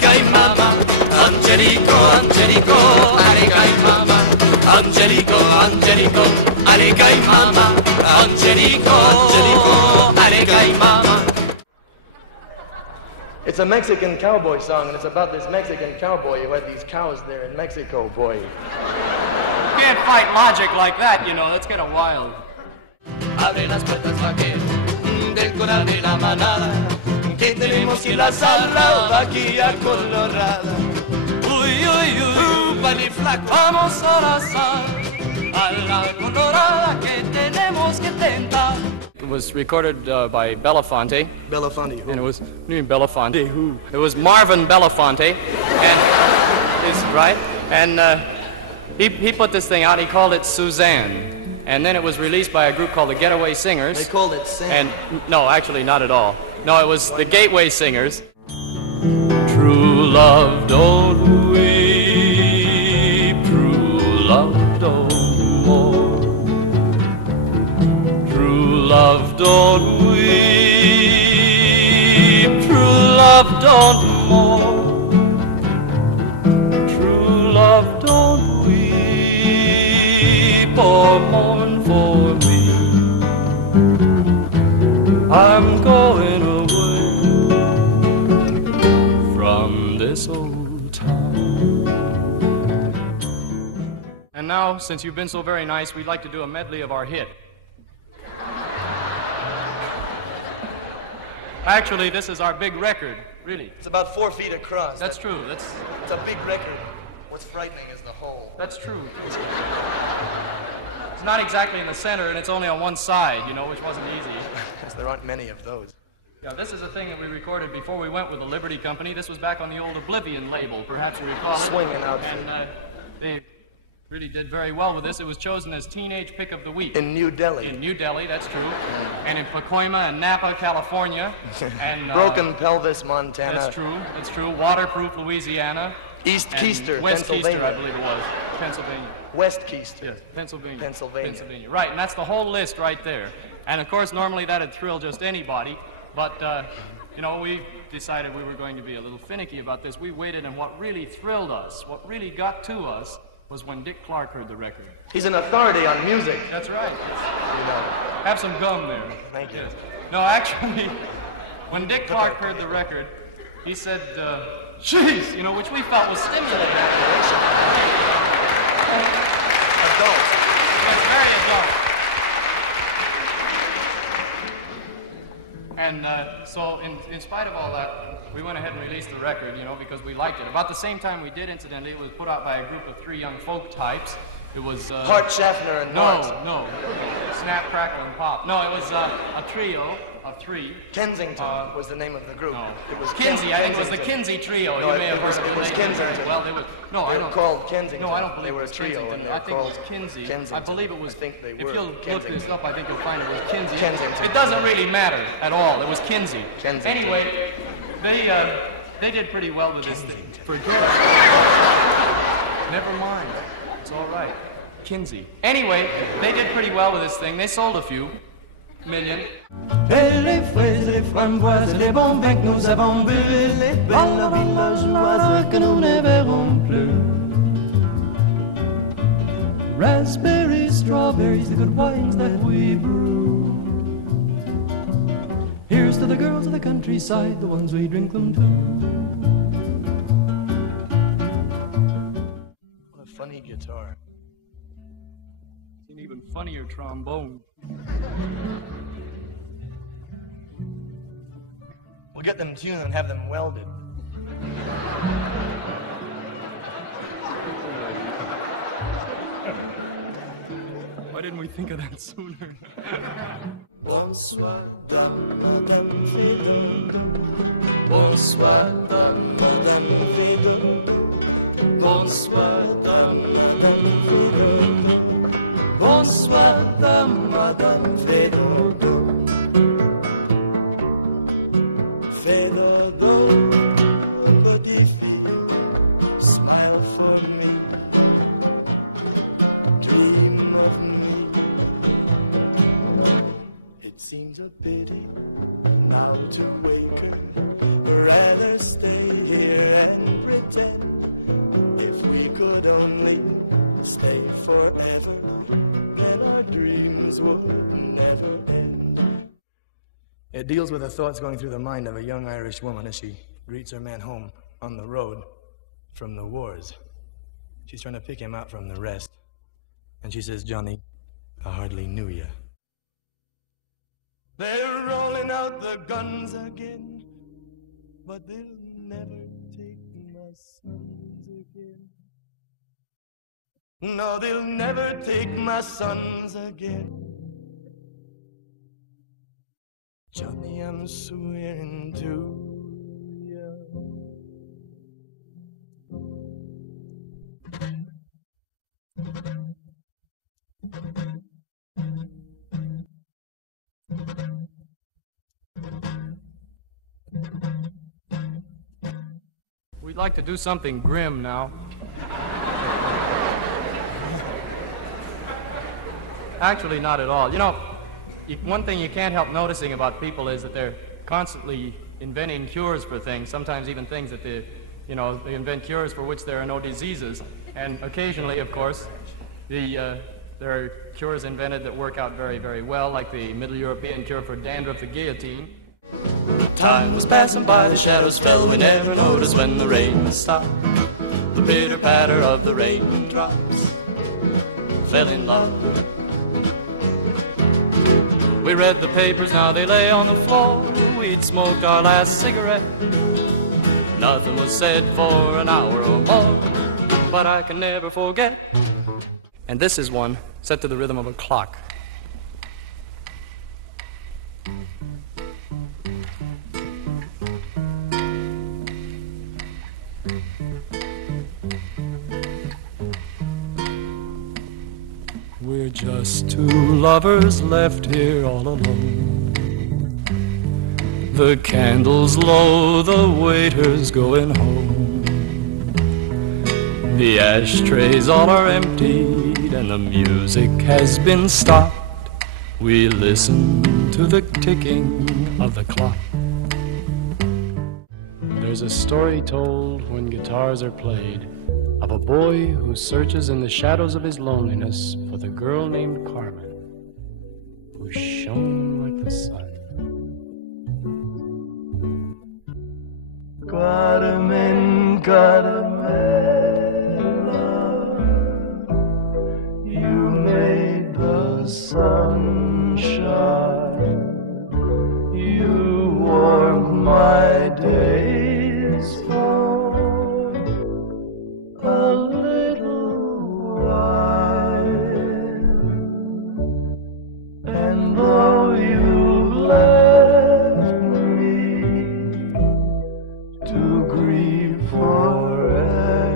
Alegay mama, Angelico, Angelico, alegay mama, Angelico, Angelico, alegay mama, Angelico, Angelico, alegay mama. It's a Mexican cowboy song, and it's about this Mexican cowboy who had these cows there in Mexico, boy. You can't fight logic like that, you know. That's kind of wild. Abre las puertas vaquero, del coral de la manada, que tenemos que la sala vaquilla colorada. Uy, uy, uy, pan y flaco, vamos a la sal, a la colorada que tenemos que tentar. It was recorded by Belafonte. Belafonte who? And it was Belafonte who? It was Marvin Belafonte, and is right. And he put this thing out. He called it Suzanne. And then it was released by a group called the Getaway Singers. They called it Sam. And no, actually, not at all. No, it was the Gateway Singers. True love, don't weep. True love, don't mourn. True love, don't weep. True love, don't mourn. True love, don't weep or mourn for me. I'm going away from this old town. And now, since you've been so very nice, we'd like to do a medley of our hit. Actually, this is our big record, really. It's about 4 feet across. That's true. It's a big record. What's frightening is the hole. That's true. It's not exactly in the center, and it's only on one side, you know, which wasn't easy. Yes, there aren't many of those. Yeah, this is a thing that we recorded before we went with the Liberty Company. This was back on the old Oblivion label, perhaps you recall it. Swinging outfit. And they really did very well with this. It was chosen as Teenage Pick of the Week. In New Delhi. In New Delhi, that's true. And in Pacoima and Napa, California. And Broken Pelvis, Montana. That's true. That's true. Waterproof, Louisiana. East Keister, West Pennsylvania. Keister, I believe it was. Pennsylvania. West Keister. Yes, Pennsylvania. Pennsylvania. Right, and that's the whole list right there. And of course, normally that'd thrill just anybody, but you know, we decided we were going to be a little finicky about this. We waited, and what really thrilled us, what really got to us, was when Dick Clark heard the record. He's an authority on music. That's right. You know. Have some gum there. Thank you. Yes. No, actually, when Dick Clark heard the record, he said, "Jeez," you know, which we felt was stimulating. Adult. It's very adult. And so, in spite of all that, we went ahead and released the record, you know, because we liked it. About the same time we did, incidentally, it was put out by a group of 3 young folk types. It was... Hart Schaffner and Mort. No. Snap, Crackle, and Pop. No, it was a trio of 3. Kensington was the name of the group. No. It was Kinsey. I think it was the Kinsey Trio. No, You may have heard of it was name. Kensington. Well, they were... No, They I were don't... called Kensington. No, I don't believe they were it was a trio, Kensington. and they I were think it was called Kinsey. Kensington. I believe it was... I think they If were you'll look Kensington. this up, I think you'll find it was Kinsey. Kensington. It doesn't really matter at all. It was Kinsey. Kensington. Anyway, they did pretty well with this thing. Forget it. Never mind. It's all right. Kinsey. Anyway, they did pretty well with this thing. They sold a few million. Et les fraises, les framboises, les bons vins que nous avons bu, les belles villageoises que nous ne verrons plus. Raspberries, strawberries, the good wines that we brew. Here's to the girls of the countryside, the ones we drink them to. What a funny guitar. It's an even funnier trombone. We'll get them tuned and have them welded. Why didn't we think of that sooner? Bonsoir, dame, madame, bonsoir, dame, madame, bonsoir, dame, madame, bonsoir, dame, madame, Fedodo, petit fille, smile for me, dream of me. It seems a pity now to wake her, rather stay here and world's end. If we could only stay forever, then our dreams would never end. It deals with the thoughts going through the mind of a young Irish woman as she greets her man home on the road from the wars. She's trying to pick him out from the rest. And she says, Johnny, I hardly knew you. They're rolling out the guns again, but they'll never take my sons again. No, they'll never take my sons again. Johnny, I'm swearing to you. We'd like to do something grim now. Actually, not at all. You know, one thing you can't help noticing about people is that they're constantly inventing cures for things, sometimes even things that they invent cures for which there are no diseases. And occasionally, of course, there are cures invented that work out very, very well, like the Middle European cure for dandruff, the guillotine. Time was passing by, the shadows fell, we never noticed when the rain stopped. The pitter-patter of the raindrops fell in love. We read the papers, now they lay on the floor. We'd smoked our last cigarette. Nothing was said for an hour or more, but I can never forget. And this is one set to the rhythm of a clock. We're just two lovers left here all alone. The candle's low, the waiter's going home. The ashtrays all are emptied and the music has been stopped. We listen to the ticking of the clock. There's a story told when guitars are played of a boy who searches in the shadows of his loneliness for the girl named Carmen, who shone like the sun. Carmen, Carmela, you made the sun shine. You warmed my days for a little while. And though you've left me to grieve forever,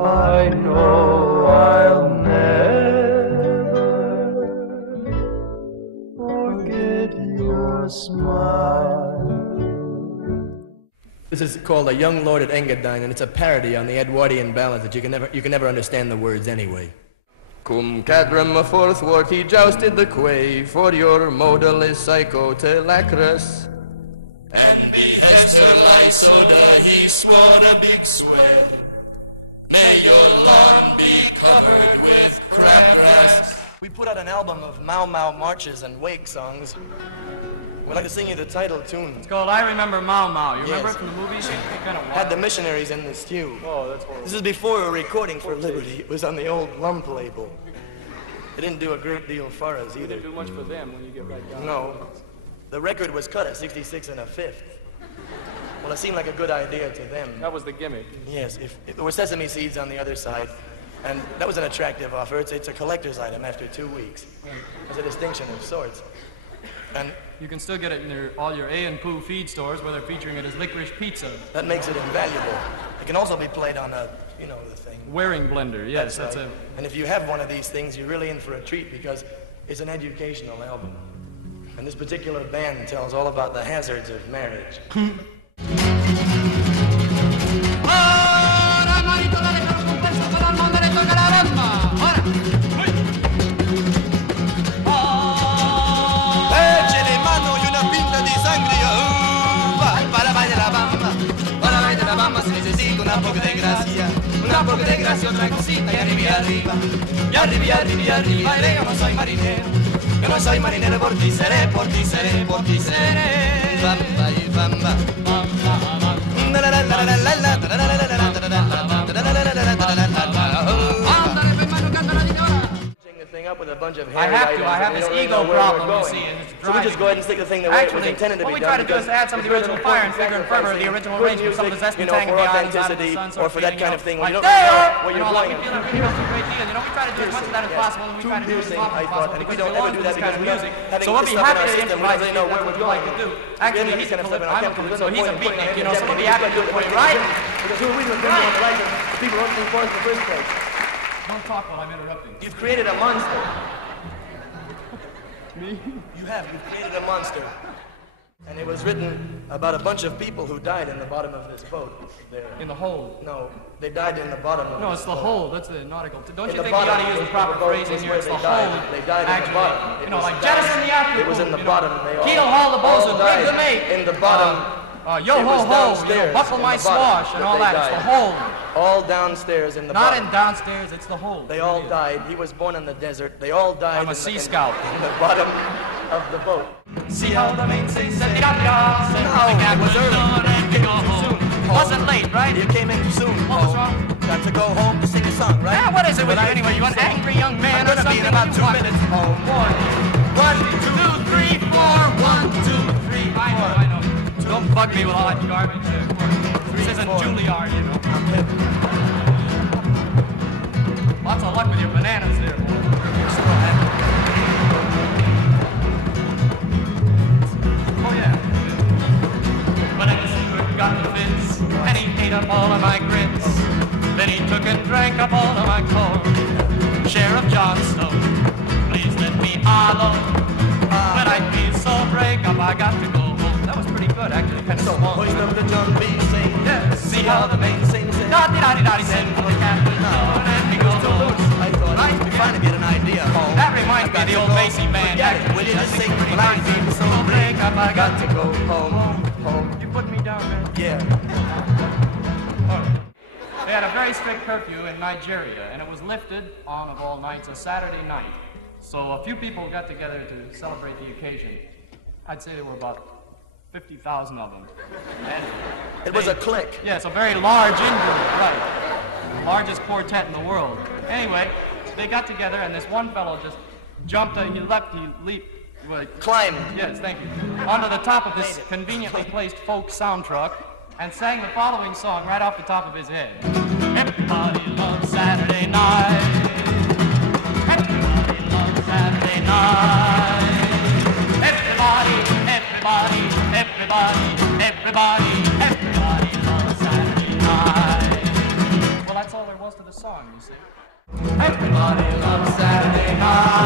I know I'll never forget your smile. This is called A Young Lord at Engadine, and it's a parody on the Edwardian ballads that you can never understand the words anyway. Cum cadram a forthward he jousted the quay, for your modal is psychotelacrus. And beheads her like soda, he swore a big swear. May your lawn be covered with crabgrass. We put out an album of Mau Mau marches and wake songs. We'd like to sing you the title tune. It's called I Remember Mau Mau. You remember Yes. it from the movies? Kind of Had the missionaries in this tune. Oh, that's horrible. This is before we were recording for Liberty. It was on the old lump label. It didn't do a great deal for us You either. didn't do much for them when you get right down. No. The record was cut at 66 1/5. Well, it seemed like a good idea to them. That was the gimmick. Yes, if there were sesame seeds on the other side, and that was an attractive offer. It's a collector's item after 2 weeks. It's a distinction of sorts. And You can still get it in all your A and Pooh feed stores where they're featuring it as licorice pizza. that makes it invaluable. It can also be played on the thing. Wearing blender, yes, that's right. a... And if you have one of these things, you're really in for a treat because it's an educational album. And this particular band tells all about the hazards of marriage. Échele mano y una pinta de sangre. Para la bamba. sangre, gracia, otra cosita, y arriba, y arriba, y arriba, y arriba, y arriba, y yo no soy marinero, yo no soy marinero, por ti seré, por ti seré, por ti seré. Bamba y bamba, bamba, bamba. I have this ego problem, you see, and it's So we just go ahead and stick the thing the way it was intended to be done. What we try to do is to add some of the original fire and vigor and fervor of the original arrangement, some of the zest and tang of the islands out of the sun, or for that kind of thing. When you don't know where you're going. going. We feel it really a great deal. You know, we try to do as much of that as possible, and we try to do as often as possible, because we don't ever do that because we music. So we'll be happy to improvise if that's what we'd like to do. Actually, he's a prolific, I'm a prolific, so he's a beatnik, you know, so we'll be happy to do it for you, right? Because who are we to offend on the rights of people listening for us in the first place? Don't talk while I'm interrupting. You've created a monster. Me? You have. You've created a monster. And it was written about a bunch of people who died in the bottom of this boat. There. In the hold? No, they died in the bottom of No, it's the hold. That's the nautical. Don't you think you bottom, ought to use the proper phrasing here? It's the hold. They died in the bottom. You know, like jettison the after. It was in the bottom. They all Keel haul the bosun, bring the mate. In the bottom. Yo ho ho, you know, buckle my swash and all that. It's the hold. All downstairs in the bottom. Not in downstairs, it's the hold. They all died. He was born in the desert. They all died. I'm a sea scout. In the bottom of the boat. See how the mainsail said the cab was early and you go home. Wasn't late, right? You came in too soon. What was wrong? Got to go home to sing a song, right? Yeah, what is it with you anyway? You an angry young man or something? I'm gonna be in about 2 minutes. Oh, boy. 1, 2, 3, 4. 1, 2, 3, 4. I know. Don't bug me with all that garbage. This isn't Juilliard, you know. Lots of luck with your bananas there, boy. Oh, yeah. But then the steward got the fits, and he ate up all of my grits. Then he took and drank up all of my corn. Sheriff Johnstone, please let me hollow. When I feel so break up, I got to go home. That was pretty good, actually. Kind of small. Hoist up the John B. Sing. Yeah, see how the mainsail said. Dotty, send for the captain. And he goes home. I thought it would be fine to get an idea. That reminds me of the old Macy band. Will you just sing when I feel so break up, I got to go home. You put me down, man. Yeah. They had a very strict curfew in Nigeria, and it was lifted on, of all nights, a Saturday night. So a few people got together to celebrate the occasion. I'd say there were about 50,000 of them. And it was a clique. Yeah, it's a very large in-group, right. The largest quartet in the world. Anyway, they got together, and this one fellow just jumped, he leaped. Climbed. Yes, thank you. Onto the top of this conveniently placed folk sound truck, and sang the following song right off the top of his head. Everybody loves Saturday night. Everybody loves Saturday night. Everybody loves Saturday night. Well, that's all there was to the song, you see. Everybody loves Saturday night.